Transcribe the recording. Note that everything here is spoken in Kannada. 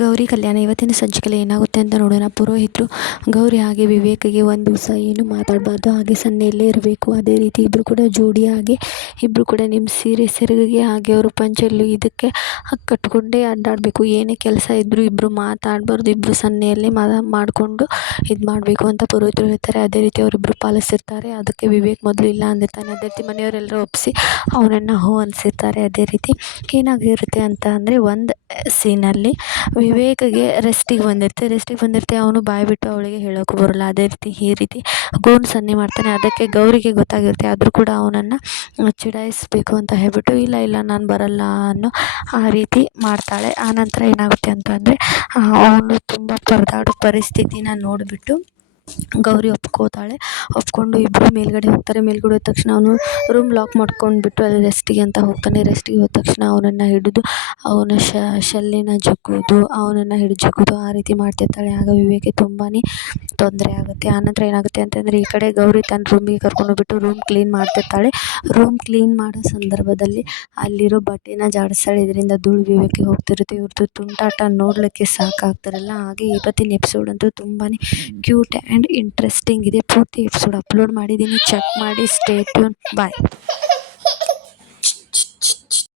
ಗೌರಿ ಕಲ್ಯಾಣ ಇವತ್ತಿನ ಸಂಚಿಕೆಯಲ್ಲಿ ಏನಾಗುತ್ತೆ ಅಂತ ನೋಡೋಣ. ಪುರೋಹಿತರು ಗೌರಿ ಹಾಗೆ ವಿವೇಕ್ಗೆ ಒಂದು ದಿವಸ ಏನು ಮಾತಾಡಬಾರ್ದು, ಹಾಗೆ ಸನ್ನೆಯಲ್ಲೇ ಇರಬೇಕು. ಅದೇ ರೀತಿ ಇಬ್ಬರು ಕೂಡ ಜೋಡಿಯಾಗಿ ಇಬ್ಬರು ಕೂಡ ನಿಮ್ಮ ಸೀರೆ ಸೆರಗಿಗೆ ಹಾಗೆ ಅವರು ಪಂಚೆಲ್ಲೂ ಇದಕ್ಕೆ ಕಟ್ಕೊಂಡೇ ಅಡ್ಡಾಡಬೇಕು. ಏನೇ ಕೆಲಸ ಇದ್ದರೂ ಇಬ್ಬರು ಮಾತಾಡಬಾರ್ದು, ಇಬ್ಬರು ಸನ್ನೆಯಲ್ಲೇ ಮಾಡಿಕೊಂಡು ಇದು ಮಾಡಬೇಕು ಅಂತ ಪುರೋಹಿತರು ಹೇಳ್ತಾರೆ. ಅದೇ ರೀತಿ ಅವರಿಬ್ಬರು ಪಾಲಿಸ್ತಿರ್ತಾರೆ. ಅದಕ್ಕೆ ವಿವೇಕ್ ಮೊದಲು ಇಲ್ಲ ಅಂದಿರ್ತಾನೆ. ಅದೇ ರೀತಿ ಮನೆಯವರೆಲ್ಲರೂ ಒಪ್ಪಿಸಿ ಅವನನ್ನು ಹೋ ಅನಿಸಿರ್ತಾರೆ. ಅದೇ ರೀತಿ ಏನಾಗಿರುತ್ತೆ ಅಂತ ಅಂದರೆ, ಒಂದು ಸೀನಲ್ಲಿ ವಿವೇಕ್ಗೆ ರೆಸ್ಟಿಗೆ ಬಂದಿರ್ತೆ ಅವನು ಬಾಯ್ಬಿಟ್ಟು ಅವಳಿಗೆ ಹೇಳೋಕ್ಕೂ ಬರೋಲ್ಲ. ಅದೇ ರೀತಿ ಈ ರೀತಿ ಗೋಂಡು ಸನ್ನೆ ಮಾಡ್ತಾನೆ. ಅದಕ್ಕೆ ಗೌರಿಗೆ ಗೊತ್ತಾಗಿರುತ್ತೆ. ಆದರೂ ಕೂಡ ಅವನನ್ನು ಚಿಡಾಯಿಸಬೇಕು ಅಂತ ಹೇಳ್ಬಿಟ್ಟು ಇಲ್ಲ ನಾನು ಬರಲ್ಲ ಅನ್ನೋ ಆ ರೀತಿ ಮಾಡ್ತಾಳೆ. ಆನಂತರ ಏನಾಗುತ್ತೆ ಅಂತಂದರೆ, ಅವನು ತುಂಬ ಪರದಾಡೋ ಪರಿಸ್ಥಿತಿನ ನೋಡಿಬಿಟ್ಟು ಗೌರಿ ಒಪ್ಕೊಂಡು ಇಬ್ಬರು ಮೇಲ್ಗಡೆ ಹೋಗ್ತಾರೆ. ಮೇಲ್ಗಡೆ ಹೋದ ತಕ್ಷಣ ಅವನು ರೂಮ್ ಲಾಕ್ ಮಾಡ್ಕೊಂಡ್ಬಿಟ್ಟು ಅಲ್ಲಿ ರೆಸ್ಟಿಗೆ ಅಂತ ಹೋಗ್ತಾನೆ. ರೆಸ್ಟಿಗೆ ಹೋದ ತಕ್ಷಣ ಅವನನ್ನು ಹಿಡಿದು ಅವನ ಶೆಲ್ಲಿನ ಅವನನ್ನು ಹಿಡಿದು ಜಗ್ಗೋದು ಆ ರೀತಿ ಮಾಡ್ತಿರ್ತಾಳೆ. ಆಗ ವಿವೇಕ್ಗೆ ತುಂಬಾ ತೊಂದರೆ ಆಗುತ್ತೆ. ಆನಂತರ ಏನಾಗುತ್ತೆ ಅಂತಂದರೆ, ಈ ಕಡೆ ಗೌರಿ ತನ್ನ ರೂಮಿಗೆ ಕರ್ಕೊಂಡೋಗ್ಬಿಟ್ಟು ರೂಮ್ ಕ್ಲೀನ್ ಮಾಡ್ತಿರ್ತಾಳೆ. ರೂಮ್ ಕ್ಲೀನ್ ಮಾಡೋ ಸಂದರ್ಭದಲ್ಲಿ ಅಲ್ಲಿರೋ ಬಟ್ಟೆನ ಜಾಡಿಸ್ತಾಳೆ. ಇದರಿಂದ ಧೂಳು ವಿವೇಕ್ಗೆ ಹೋಗ್ತಿರುತ್ತೆ. ಇವ್ರದ್ದು ತುಂಟಾಟ ನೋಡಲಿಕ್ಕೆ ಸಾಕಾಗ್ತಿರಲ್ಲ. ಹಾಗೆ ಇವತ್ತಿನ ಎಪಿಸೋಡ್ ಅಂತೂ ತುಂಬಾ ಕ್ಯೂಟ್ ಆ್ಯಂಡ್ ಇಂಟ್ರೆಸ್ಟಿಂಗ್ ಇದೆ. ಪೂರ್ತಿ ಎಪಿಸೋಡ್ ಅಪ್ಲೋಡ್ ಮಾಡಿದ್ದೀನಿ, ಚೆಕ್ ಮಾಡಿ. Stay tune. ಬಾಯ್.